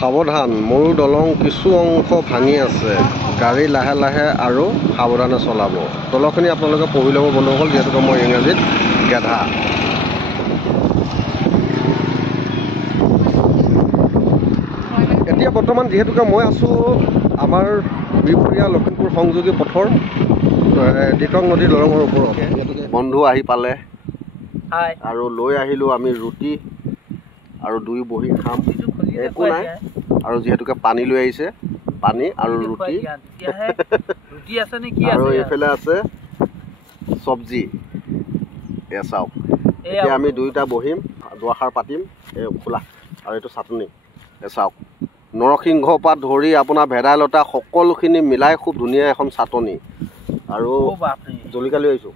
সাৱধান, মূল দলং কিছু অংশ ভাঙি আছে। গাড়ী লাহে লাহে আৰু সাৱধানে চলাব। তলখিনি আপোনালোকে পঢ়ি ল'ব বন্ধুসকল, যিহেতুকে মই ইংৰাজীত গেধা। এতিয়া বৰ্তমান যিহেতুকে মই আছোঁ আমাৰ বিহপুৰীয়া লখিমপুৰ সংযোগী পথৰ দিক্ৰং নদী দলঙৰ ওপৰত। বন্ধু আহি পালে আৰু লৈ আহিলোঁ আমি ৰুটি আৰু দুই বহি খাম, একো নাই। আৰু যিহেতুকে পানী লৈ আহিছে, পানী আৰু ৰুটি আৰু এইফালে আছে চব্জি। এয়া চাওক, এতিয়া আমি দুয়োটা বহিম, দুআষাৰ পাতিম। এই খোলা আৰু এইটো চাটনি। এই চাওক, নৰসিংহৰ পৰা ধৰি আপোনাৰ ভেদাইলতা সকলোখিনি মিলাই খুব ধুনীয়া এখন চাটনি। আৰু জলকীয়া লৈ আহিছোঁ।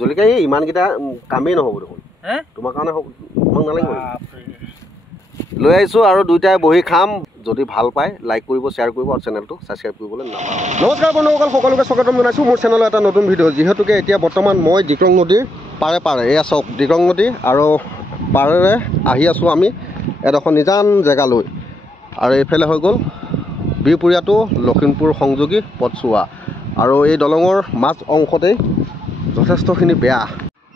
জলকীয়া এই ইমানকেইটা কামেই নহ'ব দেখোন, তোমাৰ কাৰণে তোমাক নালাগিব। লৈ আহিছোঁ আৰু দুয়োটাই বহি খাম। যদি ভাল পায় লাইক কৰিব, শ্বেয়াৰ কৰিব আৰু চেনেলটো ছাবস্ক্ৰাইব কৰিবলৈ নাপাহৰিব। নমস্কাৰ বন্ধুসকল, সকলোকে স্বাগতম জনাইছোঁ মোৰ চেনেলৰ এটা নতুন ভিডিঅ'। যিহেতুকে এতিয়া বৰ্তমান মই দিক্ৰং নদীৰ পাৰে এয়া চাওক দিক্ৰং নদী, আৰু পাৰেৰে আহি আছোঁ আমি এডোখৰ নিজান জেগালৈ। আৰু এইফালে হৈ গ'ল বিহপুৰীয়াটো লখিমপুৰ সংযোগী পথছোৱা। আৰু এই দলঙৰ মাজ অংশতেই যথেষ্টখিনি বেয়া।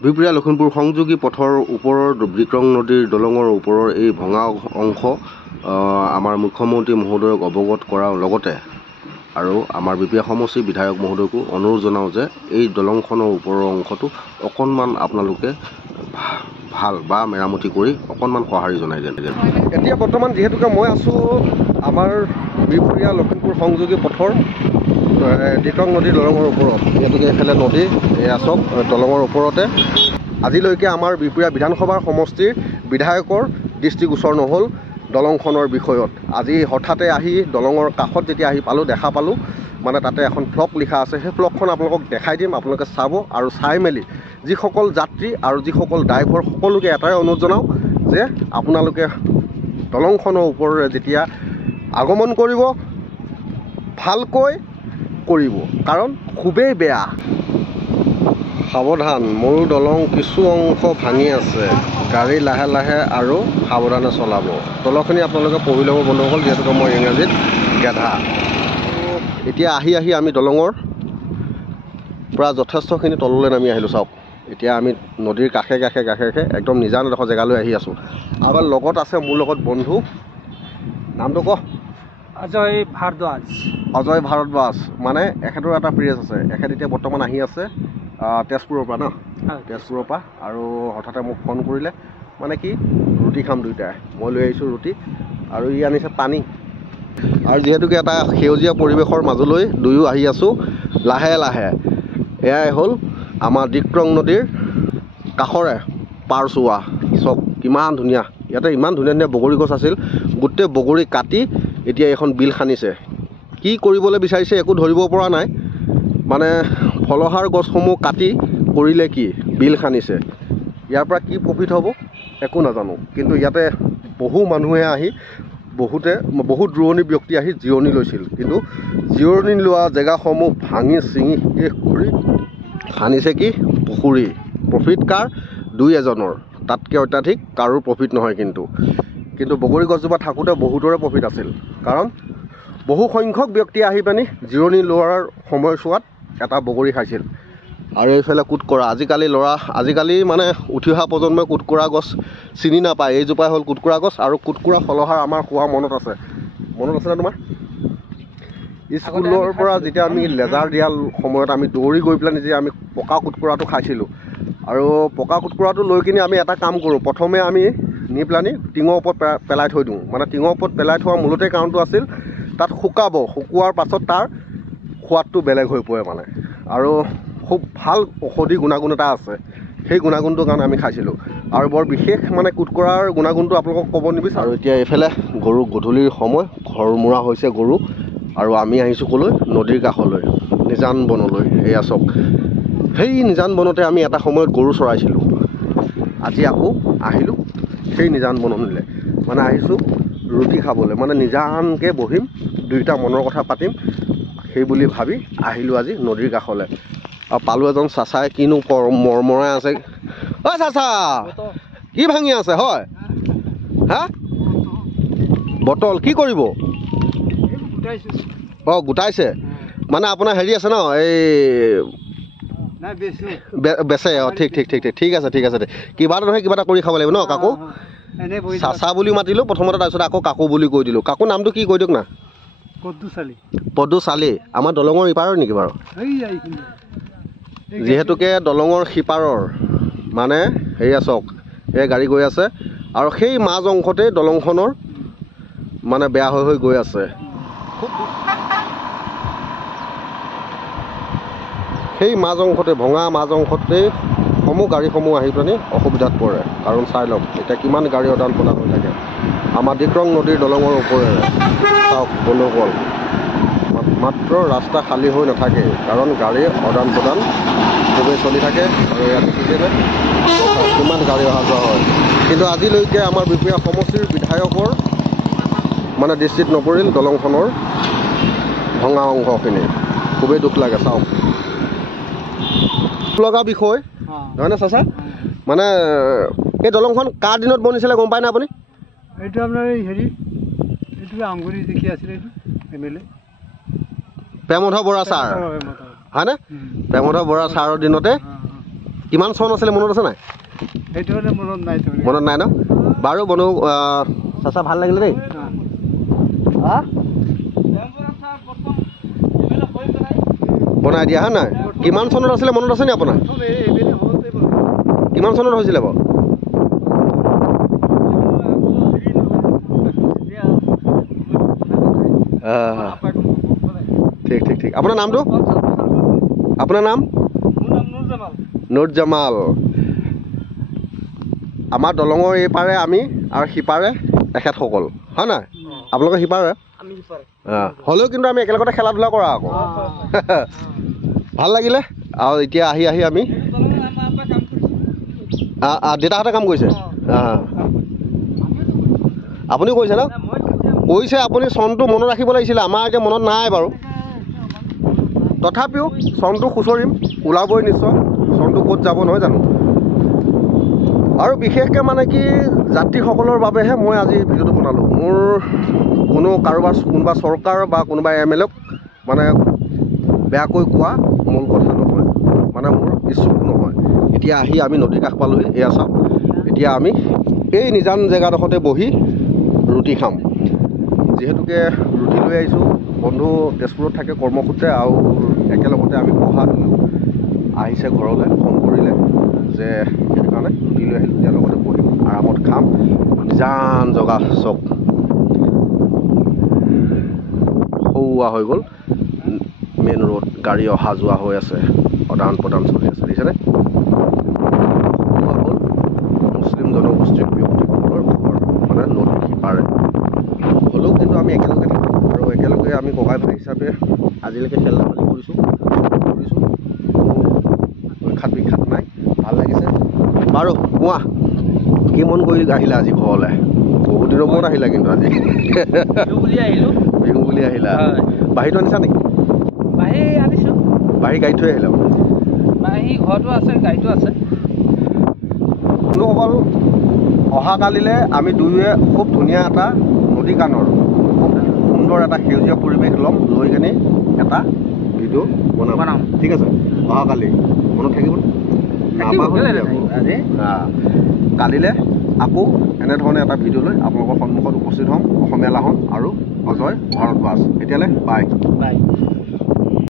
বিহপুৰীয়া লখিমপুৰ সংযোগী পথৰ ওপৰৰ দিক্ৰং নদীৰ দলঙৰ ওপৰৰ এই ভঙা অংশ আমাৰ মুখ্যমন্ত্ৰী মহোদয়ক অৱগত কৰাৰ লগতে আৰু আমাৰ বিহপুৰীয়া সমষ্টিৰ বিধায়ক মহোদয়কো অনুৰোধ জনাওঁ যে এই দলংখনৰ ওপৰৰ অংশটো অকণমান আপোনালোকে ভাল বা মেৰামতি কৰি অকণমান সঁহাৰি জনাই দিয়ে। এতিয়া বৰ্তমান যিহেতুকে মই আছোঁ আমাৰ বিহপুৰীয়া লখিমপুৰ সংযোগী পথৰ দিক্ৰং নদী দলঙৰ ওপৰত। যিহেতুকে এইফালে নদী, এয়া চাওক দলঙৰ ওপৰতে। আজিলৈকে আমাৰ বিহপুৰীয়া বিধানসভাৰ সমষ্টিৰ বিধায়কৰ দৃষ্টিগোচৰ নহ'ল দলংখনৰ বিষয়ত। আজি হঠাতে আহি দলঙৰ কাষত যেতিয়া আহি পালোঁ, দেখা পালোঁ মানে তাতে এখন ফ্লগ লিখা আছে। সেই ফ্লগখন আপোনালোকক দেখাই দিম, আপোনালোকে চাব আৰু চাই মেলি যিসকল যাত্ৰী আৰু যিসকল ড্ৰাইভাৰ সকলোকে এটাই অনুৰোধ জনাওঁ যে আপোনালোকে দলংখনৰ ওপৰেৰে যেতিয়া আগমন কৰিব ভালকৈ কৰিব, কাৰণ খুবেই বেয়া। সাৱধান, মূল দলং কিছু অংশ ভাঙি আছে। গাড়ী লাহে লাহে আৰু সাৱধানে চলাব। তলখিনি আপোনালোকে পঢ়ি ল'ব বন্ধুসকল, যিহেতুকে মই ইংৰাজীত গেধা। এতিয়া আহি আমি দলঙৰ পৰা যথেষ্টখিনি তললৈ নামি আহিলোঁ। চাওক, এতিয়া আমি নদীৰ কাষে কাষে একদম নিজান এডোখৰ জেগালৈ আহি আছোঁ। আমাৰ লগত আছে, মোৰ লগত বন্ধু, নামটো ক? অজয় ভাৰদ্বাজ। মানে এখেতৰ এটা পেজ আছে। এখেত এতিয়া বৰ্তমান আহি আছে তেজপুৰৰ পৰা তেজপুৰৰ পৰা। আৰু হঠাতে মোক ফোন কৰিলে, মানে কি ৰুটি খাম দুয়োটাই। মই লৈ আহিছোঁ ৰুটি আৰু ই আনিছে পানী। আৰু যিহেতুকে এটা সেউজীয়া পৰিৱেশৰ মাজলৈ দুয়ো আহি আছোঁ লাহে লাহে। এয়াই হ'ল আমাৰ দিক্ৰং নদীৰ কাষৰে পাৰচোৱা। চব কিমান ধুনীয়া, ইয়াতে ইমান ধুনীয়া ধুনীয়া বগৰী গছ আছিল, গোটেই বগৰী কাটি এতিয়া এখন বিল খান্দিছে। কি কৰিবলৈ বিচাৰিছে একো ধৰিব পৰা নাই। মানে ফলহাৰ গছসমূহ কাটি কৰিলে কি বিল খান্দিছে। ইয়াৰ পৰা কি প্ৰফিট হ'ব একো নাজানো। কিন্তু ইয়াতে বহু মানুহে আহি বহুত দূৰণি ব্যক্তি আহি জিৰণি লৈছিল। কিন্তু জিৰণি লোৱা জেগাসমূহ ভাঙি চিঙি শেষ কৰি খান্দিছে কি পুখুৰী। প্ৰফিট কাৰ? দুই এজনৰ, তাতকৈ অত্যাধিক কাৰো প্ৰফিট নহয়। কিন্তু বগৰী গছজোপা থাকোঁতে বহুতৰে প্ৰফিট আছিল, কাৰণ বহু সংখ্যক ব্যক্তি আহি পানি জিৰণি লোৱাৰ সময়ছোৱাত এটা বগৰী খাইছিল। আৰু এইফালে কুটকৰা। আজিকালি মানে উঠি অহা প্ৰজন্মই কুটকৰা গছ চিনি নাপায়। এইজোপাই হ'ল কুটকৰা গছ। আৰু কুটকৰা ফলহাৰ আমাৰ খোৱা মনত আছেনে তোমাৰ? স্কুলৰ পৰা যেতিয়া আমি লেজাৰ দিয়াৰ সময়ত আমি দৌৰি গৈ পেলাই যে আমি পকা কুটকৰাটো খাইছিলোঁ। আৰু পকা কুটকৰাটো লৈ কিনি আমি এটা কাম কৰোঁ, প্ৰথমে আমি নি পেলানি টিঙৰ ওপৰত পেলাই থৈ দিওঁ। মানে টিঙৰ ওপৰত পেলাই থোৱাৰ মূলতে কাৰণটো আছিল তাত শুকোৱাৰ পাছত তাৰ সোৱাদটো বেলেগ হৈ পৰে মানে। আৰু খুব ভাল ঔষধি গুণাগুণ এটা আছে, সেই গুণাগুণটোৰ কাৰণে আমি খাইছিলোঁ। আৰু বৰ বিশেষ মানে কুটকৰাৰ গুণাগুণটো আপোনালোকক ক'ব নিবিচাৰোঁ। আৰু এতিয়া এইফালে গৰু গধূলিৰ সময়, ঘৰ মুৰা হৈছে গৰু। আৰু আমি আহিছোঁ ক'লৈ? নদীৰ কাষলৈ, নিজান বনলৈ। এয়া চাওক, সেই নিজান বনতে আমি এটা সময়ত গৰু চৰাইছিলোঁ। আজি আকৌ আহিলোঁ সেই নিজান বনলৈ। মানে আহিছোঁ ৰুটি খাবলৈ, মানে নিজানকৈ বহিম, দুয়োটা মনৰ কথা পাতিম, সেই বুলি ভাবি আহিলোঁ আজি নদীৰ কাষলৈ। আৰু পালোঁ এজন চাচাই, কিনো মৰমৰাই আছে। অ' চাচা, কি ভাঙি আছে হয়? হা বটল কি কৰিব অঁ গোটাইছে মানে আপোনাৰ হেৰি আছে ন এই বেচে অঁ ঠিক ঠিক ঠিক ঠিক ঠিক আছে কিবা এটা নহয় কিবা এটা কৰি খাব লাগিব ন কাকো চাচা বুলি মাতিলোঁ প্ৰথমতে তাৰপিছত আকৌ কাকো বুলি কৈ দিলোঁ কাকো নামটো কি কৈ দিয়ক না পদু চালি আমাৰ দলঙৰ ইপাৰৰ নেকি বাৰু যিহেতুকে দলঙৰ সিপাৰৰ মানে হেৰি চাওক এই গাড়ী গৈ আছে আৰু সেই মাজ অংশতেই দলংখনৰ মানে বেয়া হৈ গৈ আছে সেই মাজ অংশতে ভঙা মাজ অংশতেই গাড়ীসমূহ আহি পিনি অসুবিধাত পৰে কাৰণ চাই লওক এতিয়া কিমান গাড়ী আদান প্ৰদান হৈ থাকে আমাৰ ডিক্ৰং নদীৰ দলঙৰ ওপৰেৰে চাওক বন্ধুসকল মাত্ৰ ৰাস্তা খালী হৈ নাথাকে কাৰণ গাড়ীৰ আদান প্ৰদান খুবেই চলি থাকে আৰু ইয়াত কেতিয়াবা কিমান গাড়ী অহা যোৱা হয় কিন্তু আজিলৈকে আমাৰ বিপিয়া সমষ্টিৰ বিধায়কৰ মানে দৃষ্টিত নপৰিল দলংখনৰ ভঙা অংশখিনি খুবেই দুখ লাগে চাওক লগা বিষয় নহয়নে চাচা মানে এই দলংখন কাৰ দিনত বনিছিলে গম পায় না আপুনি এইটো আপোনাৰ হেৰি এইটো আমগুৰি দেখি আছিলে এইটো MLA প্ৰেমধৰ বৰা ছাৰ হয়নে প্ৰেমধৰ বৰা ছাৰৰ দিনতে কিমান চন আছিলে মনত আছে নাই সেইটো মনত নাই ন বাৰু বন্ধু চাচা ভাল লাগিলে দেই বনাই দিয়া হয় নাই কিমান চনত আছিলে মনত আছে নি আপোনাৰ কিমান চনত হৈছিলে বাৰু ঠিক ঠিক ঠিক আপোনাৰ নামটো আপোনাৰ নাম নুৰ জামাল আমাৰ দলঙৰ এইপাৰে আমি আৰু সিপাৰে তেখেতসকল হয় নাই আপোনালোকৰ সিপাৰে হ'লেও কিন্তু আমি একেলগতে খেলা ধূলা কৰা আকৌ ভাল লাগিলে আৰু এতিয়া আহি আমি দেউতাহঁতে কাম কৰিছে আপুনিও কৰিছে ন কৈছে আপুনি চনটো মনত ৰাখিব লাগিছিলে আমাৰ এতিয়া মনত নাই বাৰু তথাপিও চনটো খুচৰিম ওলাবই নিশ্চয় চনটো ক'ত যাব নহয় জানো আৰু বিশেষকৈ মানে কি যাত্ৰীসকলৰ বাবেহে মই আজি ভিডিঅ'টো বনালোঁ মোৰ কোনোবা চৰকাৰ বা কোনোবা MLAক মানে বেয়াকৈ কোৱা মূল কথা নহয় মানে মোৰ ইচ্ছুক নহয় এতিয়া আহি আমি নদীৰ কাষ পালোহি এয়া চাওক এতিয়া আমি এই নিজান জেগাডোখৰতে বহি ৰুটি খাম যিহেতুকে ৰুটি লৈ আহিছোঁ বন্ধু তেজপুৰত থাকে কৰ্মসূত্ৰে আৰু একেলগতে আমি পঢ়া আহিছে ঘৰলৈ ফোন কৰিলে যে সেইকাৰণে ৰুটি লৈ আহিলোঁ এতিয়া লগতে বহিম আৰামত খাম নিজান জগা চক সৌৱা হৈ গ'ল মেইন ৰোড গাড়ী অহা যোৱা হৈ আছে আদান প্ৰদান চলি আছে দেখিছেনে সৌৱা হ'ল মুছলিম জনগোষ্ঠীৰ ব্যক্তিসকলৰ ঘৰ মানে নদীৰ সিপাৰে হ'লেও কিন্তু আমি একেলগে থাকোঁ আৰু একেলগে আমি ককাই ভাই হিচাপে আজিলৈকে খেল ধেমালি কৰিছোঁ বিখ্যাত নাই ভাল লাগিছে বাৰু কোৱা কি মন কৰি আহিলা আজি ঘৰলৈ বহুত দিনৰ মূৰত আহিলা কিন্তু আজি বিহু বুলি আহিলা বাঁহীটো আনিছা নেকি বাঁহী গাড়ী থৈ আহিলা ঘৰটো আছে গাড়ীটো আছে বন্ধুসকল অহাকালিলৈ আমি দুয়োৱে খুব ধুনীয়া এটা নদী কাণৰ খুব সুন্দৰ এটা সেউজীয়া পৰিৱেশ ল'ম লৈ কিনে এটা ভিডিঅ' বনাম ঠিক আছে অহাকালি মনত থাকিব কালিলৈ আকৌ এনেধৰণে এটা ভিডিঅ' লৈ আপোনালোকৰ সন্মুখত উপস্থিত হ'ম অসমীয়া লাহন আৰু অজয় ভাৰতবাজ এতিয়ালৈ বাই